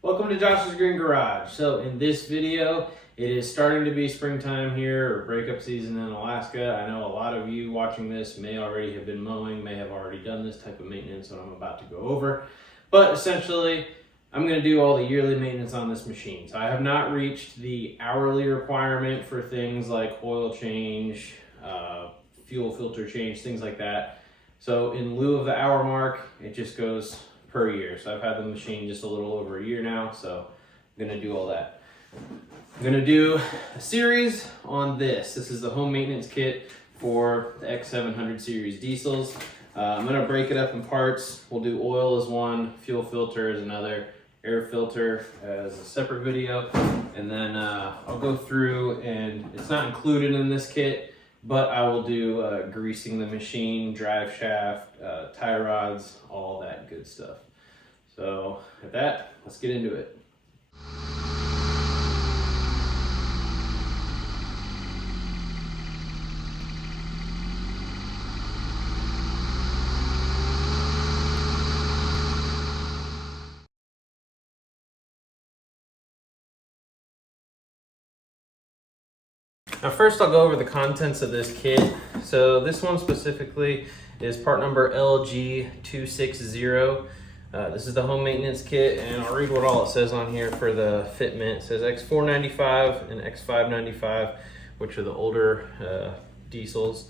Welcome to Josh's Green Garage. So in this video, it is starting to be springtime here, or breakup season in Alaska. I know a lot of you watching this may already have been mowing, may have already done this type of maintenance that I'm about to go over. But essentially, I'm going to do all the yearly maintenance on this machine. So I have not reached the hourly requirement for things like oil change, fuel filter change, things like that. So in lieu of the hour mark, it just goes per year. So I've had the machine just a little over a year now, so I'm gonna do all that. I'm gonna do a series on this. This is the home maintenance kit for the X700 series diesels. I'm gonna break it up in parts. We'll do oil as one, fuel filter as another, air filter as a separate video, and then I'll go through, and it's not included in this kit, but I will do greasing the machine, drive shaft, tie rods, all that good stuff. So with that, let's get into it. Now first I'll go over the contents of this kit. So this one specifically is part number LG260. This is the home maintenance kit, and I'll read what all it says on here for the fitment. It says X495 and X595, which are the older diesels.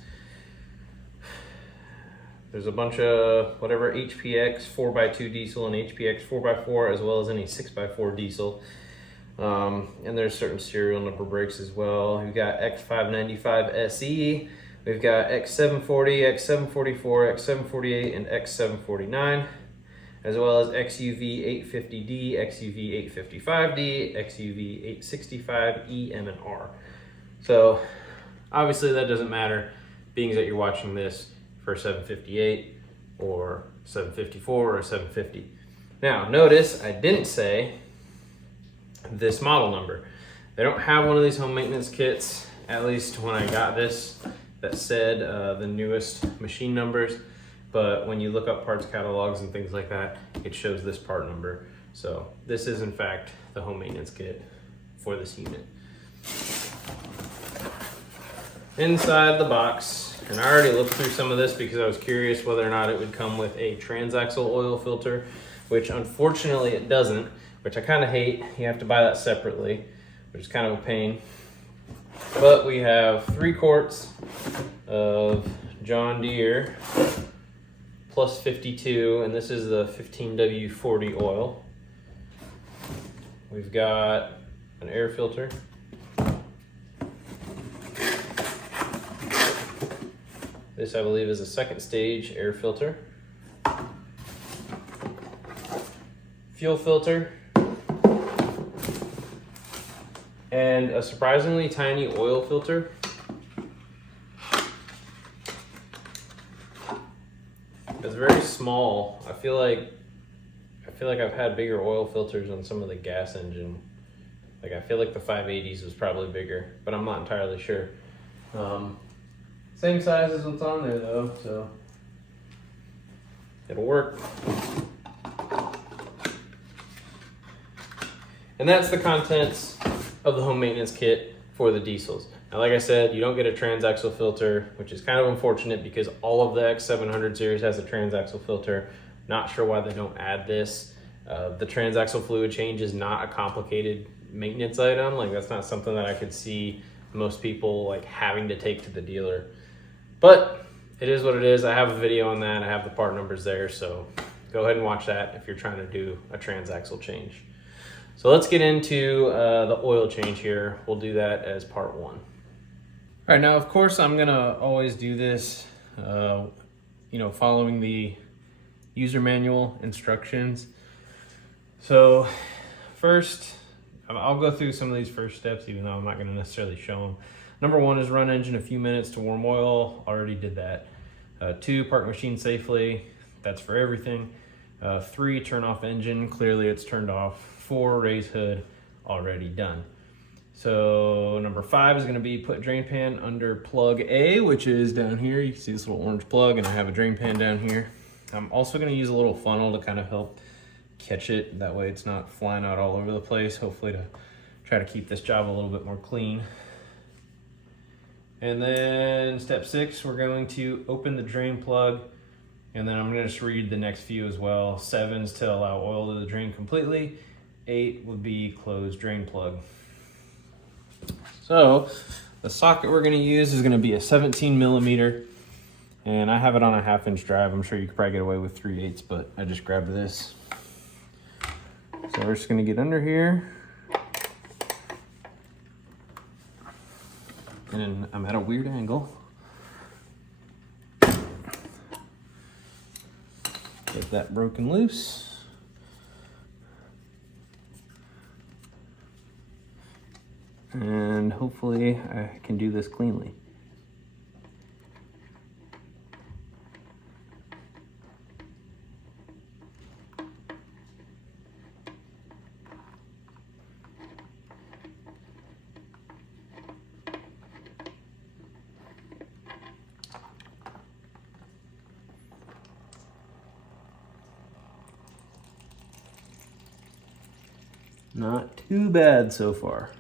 There's a bunch of whatever HPX 4x2 diesel and HPX 4x4, as well as any 6x4 diesel. And there's certain serial number breaks as well. We've got X595 SE, we've got X740, X744, X748, and X749, as well as XUV 850D, XUV 855D, XUV 865, E, M, and R. So obviously that doesn't matter, being that you're watching this for 758 or 754 or 750. Now notice I didn't say this model number. They don't have one of these home maintenance kits, at least when I got this, that said the newest machine numbers, but when you look up parts catalogs and things like that, it shows this part number. So this is in fact the home maintenance kit for this unit. Inside the box, and I already looked through some of this because I was curious whether or not it would come with a transaxle oil filter, which unfortunately it doesn't, which I kind of hate. You have to buy that separately, which is kind of a pain. But we have 3 quarts of John Deere plus 52, and this is the 15W40 oil. We've got an air filter. This, I believe, is a second stage air filter. Fuel filter. And a surprisingly tiny oil filter. It's very small. I feel like I've had bigger oil filters on some of the gas engine. Like I feel like the 580s was probably bigger, but I'm not entirely sure. Same size as what's on there though, so it'll work. And that's the contents of the home maintenance kit for the diesels. Now, like I said, you don't get a transaxle filter, which is kind of unfortunate because all of the X700 series has a transaxle filter. Not sure why they don't add this. The transaxle fluid change is not a complicated maintenance item. Like that's not something that I could see most people like having to take to the dealer. But it is what it is. I have a video on that. I have the part numbers there, so go ahead and watch that if you're trying to do a transaxle change. So let's get into the oil change here. We'll do that as part 1. All right, now of course I'm gonna always do this, following the user manual instructions. So first, I'll go through some of these first steps, even though I'm not gonna necessarily show them. Number 1 is run engine a few minutes to warm oil. Already did that. 2, park machine safely. That's for everything. 3, turn off engine. Clearly it's turned off. 4, raise hood. Already done. So number 5 is going to be put drain pan under plug A, which is down here. You can see this little orange plug, and I have a drain pan down here. I'm also going to use a little funnel to kind of help catch it. That way it's not flying out all over the place, hopefully to try to keep this job a little bit more clean. And then step 6, we're going to open the drain plug, and then I'm going to just read the next few as well. 7's to allow oil to drain completely. 8 would be close drain plug. So the socket we're going to use is going to be a 17 millimeter, and I have it on a 1/2 inch drive. I'm sure you could probably get away with 3/8, but I just grabbed this. So we're just going to get under here. And I'm at a weird angle. Get that broken loose. And hopefully I can do this cleanly. Not too bad so far.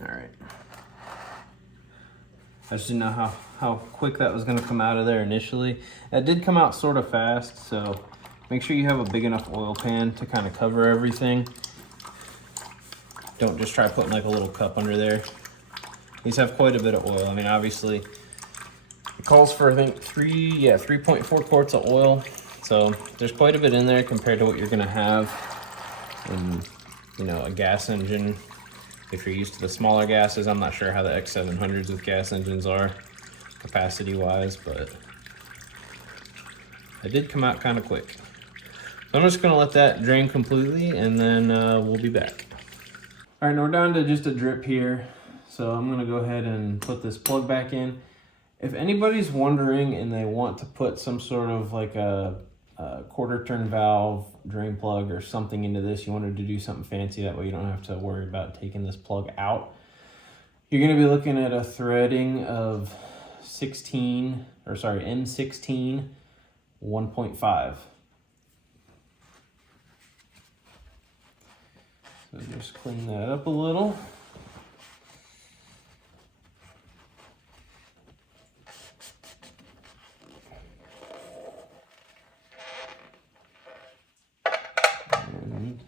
All right. I just didn't know how quick that was gonna come out of there initially. That did come out sort of fast, so make sure you have a big enough oil pan to kind of cover everything. Don't just try putting like a little cup under there. These have quite a bit of oil. I mean, obviously, it calls for, I think, 3.4 quarts of oil. So there's quite a bit in there compared to what you're gonna have in, you know, a gas engine. If you're used to the smaller gases, I'm not sure how the X700s with gas engines are capacity-wise, but it did come out kind of quick. So I'm just gonna let that drain completely, and then we'll be back. All right, now we're down to just a drip here. So I'm gonna go ahead and put this plug back in. If anybody's wondering and they want to put some sort of like a quarter turn valve drain plug or something into this, you wanted to do something fancy, that way you don't have to worry about taking this plug out, you're gonna be looking at a threading of M16 1.5. So just clean that up a little. And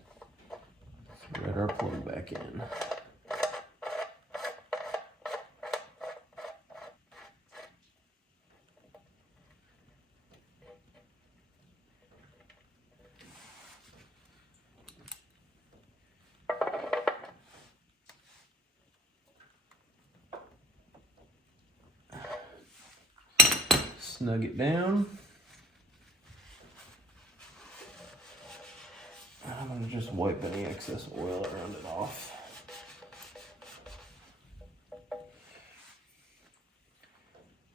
thread our plug back in. Snug it down. I'm gonna just wipe any excess oil around it off.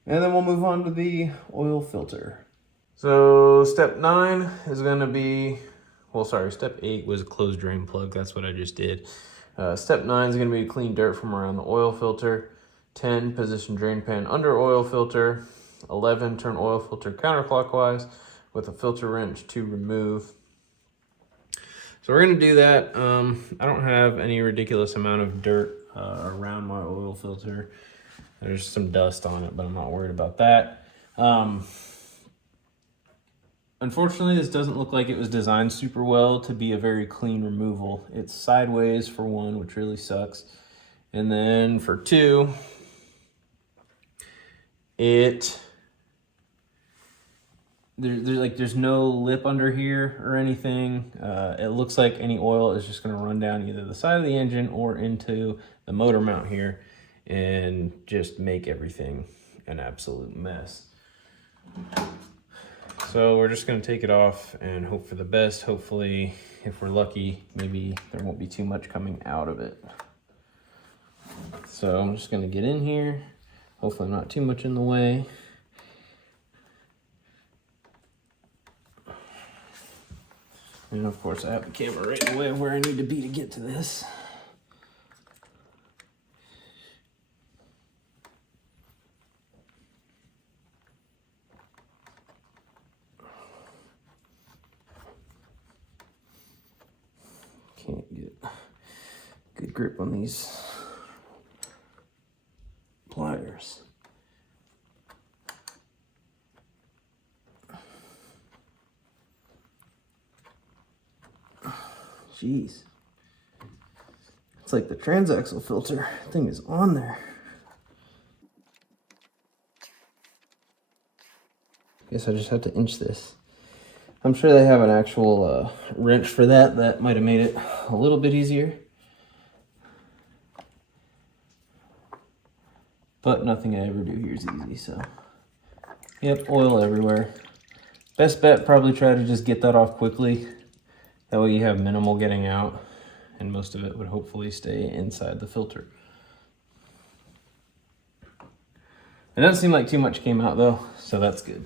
And then we'll move on to the oil filter. So step 9 is gonna be, step 8 was closed drain plug. That's what I just did. Step 9 is gonna be clean dirt from around the oil filter. 10, position drain pan under oil filter. 11, turn oil filter counterclockwise with a filter wrench to remove. So we're gonna do that. I don't have any ridiculous amount of dirt around my oil filter. There's some dust on it, but I'm not worried about that. Unfortunately, this doesn't look like it was designed super well to be a very clean removal. It's sideways for one, which really sucks. And then for 2, there's no lip under here or anything. It looks like any oil is just gonna run down either the side of the engine or into the motor mount here and just make everything an absolute mess. So we're just gonna take it off and hope for the best. Hopefully, if we're lucky, maybe there won't be too much coming out of it. So I'm just gonna get in here. Hopefully not too much in the way. And of course I have the camera right away where I need to be to get to this. Can't get good grip on these pliers. Jeez. It's like the transaxle filter thing is on there. Guess I just have to inch this. I'm sure they have an actual wrench for that. That might have made it a little bit easier. But nothing I ever do here is easy, so. Yep, oil everywhere. Best bet, probably try to just get that off quickly. That way you have minimal getting out, and most of it would hopefully stay inside the filter. It doesn't seem like too much came out though, so that's good.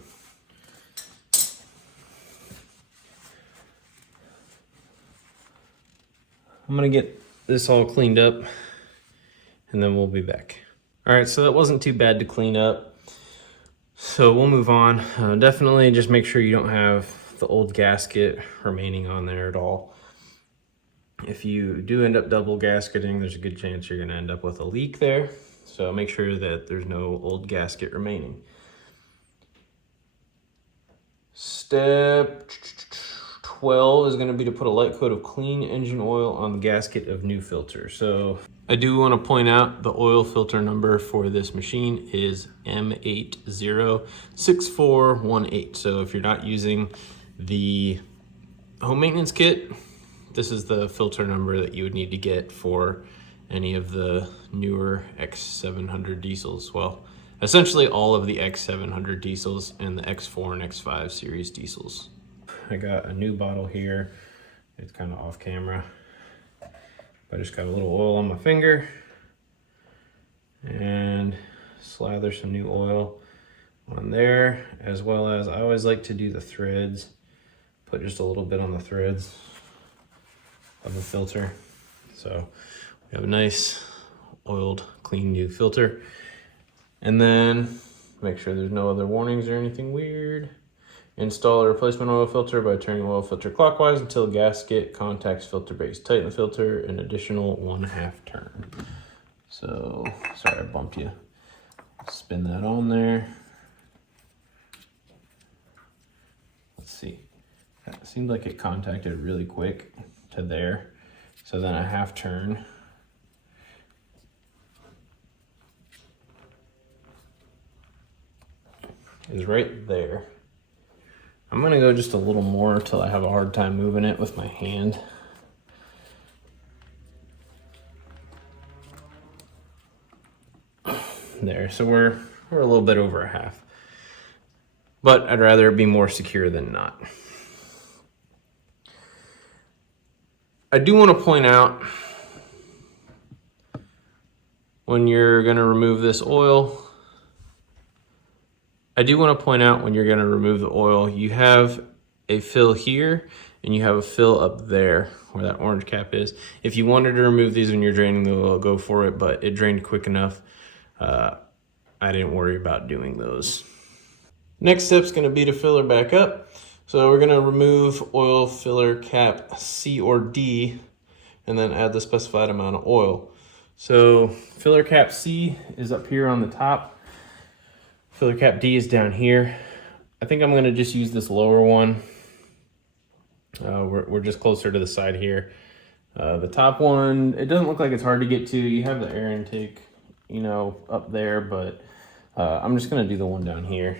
I'm gonna get this all cleaned up and then we'll be back. All right, so that wasn't too bad to clean up. So we'll move on. Definitely just make sure you don't have the old gasket remaining on there at all. If you do end up double gasketing, there's a good chance you're gonna end up with a leak there. So make sure that there's no old gasket remaining. Step 12 is gonna be to put a light coat of clean engine oil on the gasket of new filter. So I do wanna point out the oil filter number for this machine is M806418. So if you're not using the home maintenance kit, this is the filter number that you would need to get for any of the newer X700 diesels. Well, essentially all of the X700 diesels and the X4 and X5 series diesels. I got a new bottle here. It's kind of off camera. I just got a little oil on my finger and slather some new oil on there, as well as I always like to do the threads. Put just a little bit on the threads of the filter. So we have a nice oiled, clean new filter. And then make sure there's no other warnings or anything weird. Install a replacement oil filter by turning oil filter clockwise until gasket contacts filter base. Tighten the filter an additional 1/2 turn. So, sorry I bumped you. Spin that on there. Let's see. That seemed like it contacted really quick to there. So then a 1/2 turn. Is right there. I'm gonna go just a little more until I have a hard time moving it with my hand. There, so we're a little bit over a 1/2. But I'd rather it be more secure than not. I do want to point out, when you're gonna remove this oil, you have a fill here and you have a fill up there where that orange cap is. If you wanted to remove these when you're draining the oil, go for it, but it drained quick enough. I didn't worry about doing those. Next step's gonna be to fill her back up. So we're gonna remove oil filler cap C or D and then add the specified amount of oil. So filler cap C is up here on the top. Filler cap D is down here. I think I'm gonna just use this lower one. We're just closer to the side here. The top one, it doesn't look like it's hard to get to. You have the air intake, you know, up there, but I'm just gonna do the one down here.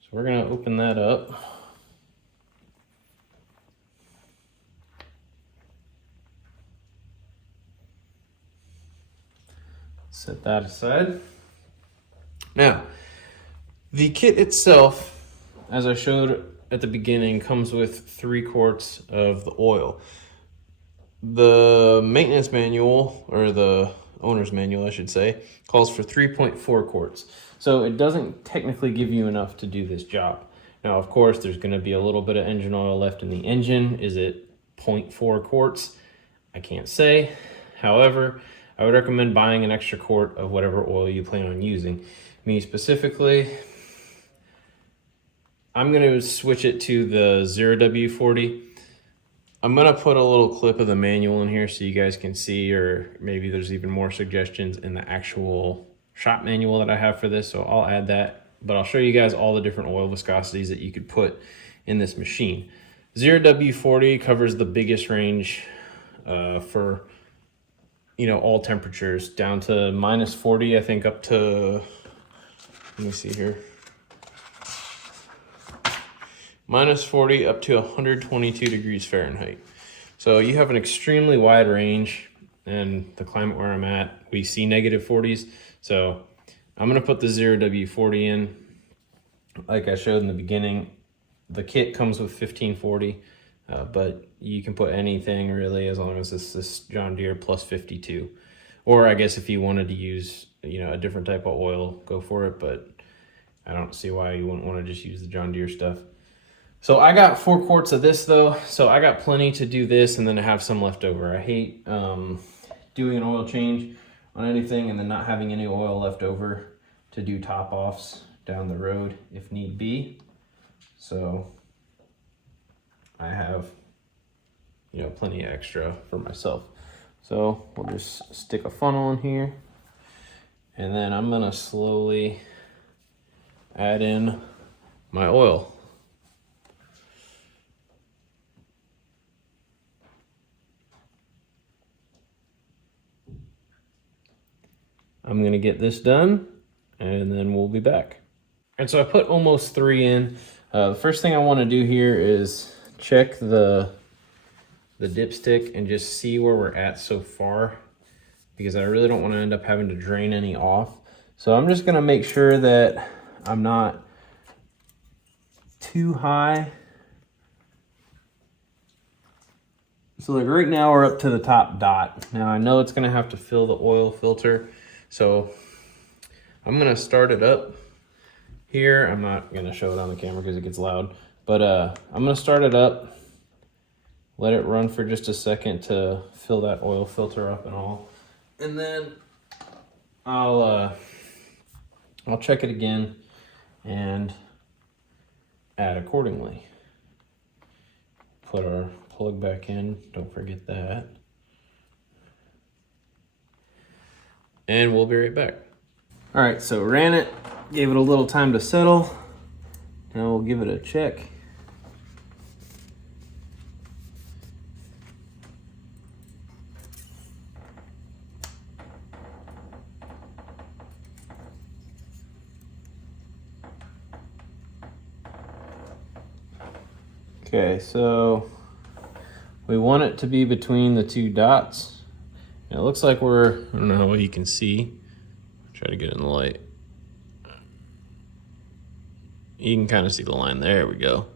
So we're gonna open that up. Set that aside. Now, the kit itself, as I showed at the beginning, comes with 3 quarts of the oil. The maintenance manual, or the owner's manual, I should say, calls for 3.4 quarts. So it doesn't technically give you enough to do this job. Now, of course, there's going to be a little bit of engine oil left in the engine. Is it 0.4 quarts? I can't say. However, I would recommend buying an extra quart of whatever oil you plan on using. Me specifically, I'm going to switch it to the 0W40. I'm going to put a little clip of the manual in here so you guys can see, or maybe there's even more suggestions in the actual shop manual that I have for this, so I'll add that. But I'll show you guys all the different oil viscosities that you could put in this machine. 0W40 covers the biggest range for, you know, all temperatures, down to -40, I think, up to, let me see here, -40 up to 122 degrees Fahrenheit. So you have an extremely wide range, and the climate where I'm at, we see -40s. So I'm gonna put the 0W40 in. Like I showed in the beginning, the kit comes with 1540, but you can put anything really as long as it's this John Deere plus 52. Or I guess if you wanted to use, you know, a different type of oil, go for it, but I don't see why you wouldn't want to just use the John Deere stuff. So I got 4 quarts of this though, so I got plenty to do this and then to have some left over. I hate doing an oil change on anything and then not having any oil left over to do top offs down the road if need be. So I have, you know, plenty extra for myself. So we'll just stick a funnel in here, and then I'm gonna slowly add in my oil. I'm gonna get this done and then we'll be back. And so I put almost 3 in. The first thing I wanna do here is check the dipstick and just see where we're at so far, because I really don't wanna end up having to drain any off. So I'm just gonna make sure that I'm not too high. So like right now we're up to the top dot. Now I know it's gonna have to fill the oil filter, so I'm gonna start it up here. I'm not gonna show it on the camera because it gets loud, but I'm gonna start it up, let it run for just a second to fill that oil filter up and all, and then I'll check it again and add accordingly. Put our plug back in, don't forget that. And we'll be right back. All right, so ran it, gave it a little time to settle. Now we'll give it a check. Okay, so we want it to be between the 2 dots. And it looks like we're, I don't know how well you can see. Try to get in the light. You can kind of see the line. There we go.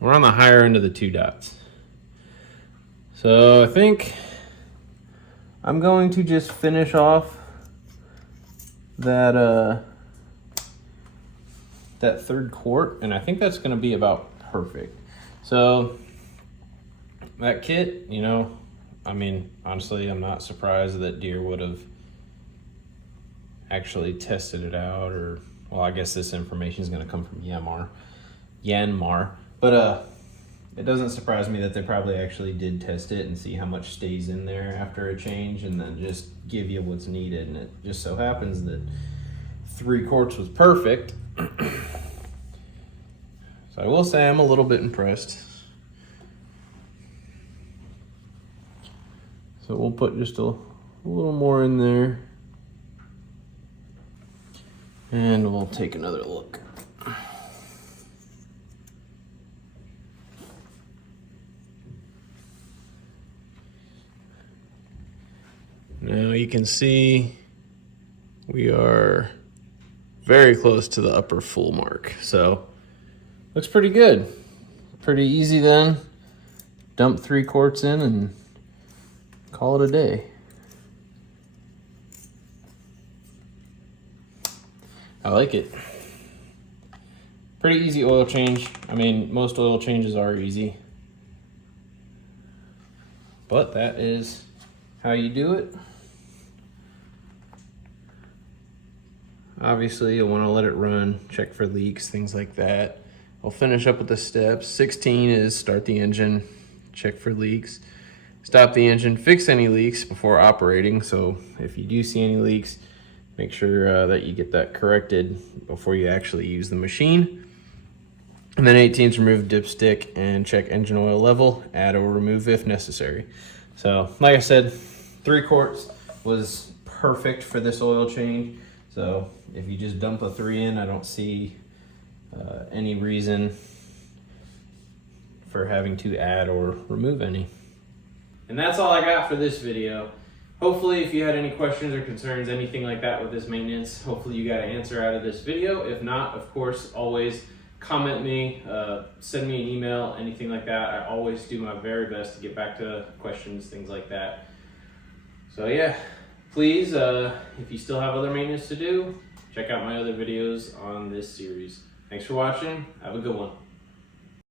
We're on the higher end of the 2 dots. So I think I'm going to just finish off that that 3rd quart, and I think that's going to be about perfect. So that kit, you know, I mean, honestly, I'm not surprised that Deere would have actually tested it out, or, well, I guess this information is going to come from Yanmar, but it doesn't surprise me that they probably actually did test it and see how much stays in there after a change, and then just give you what's needed. And it just so happens that 3 quarts was perfect. So I will say I'm a little bit impressed. So we'll put just a little more in there, and we'll take another look. Now you can see we are very close to the upper full mark. So looks pretty good. Pretty easy then. Dump 3 quarts in and call it a day. I like it. Pretty easy oil change. I mean, most oil changes are easy. But that is how you do it. Obviously, you'll want to let it run, check for leaks, things like that. I'll finish up with the steps. 16 is start the engine, check for leaks, stop the engine, fix any leaks before operating. So if you do see any leaks, make sure that you get that corrected before you actually use the machine. And then 18 is remove dipstick and check engine oil level, add or remove if necessary. So like I said, 3 quarts was perfect for this oil change. So if you just dump a 3 in, I don't see any reason for having to add or remove any. And that's all I got for this video. Hopefully, if you had any questions or concerns, anything like that with this maintenance, hopefully you got an answer out of this video. If not, of course, always comment me, send me an email, anything like that. I always do my very best to get back to questions, things like that. So yeah, please, if you still have other maintenance to do, check out my other videos on this series. Thanks for watching. Have a good one.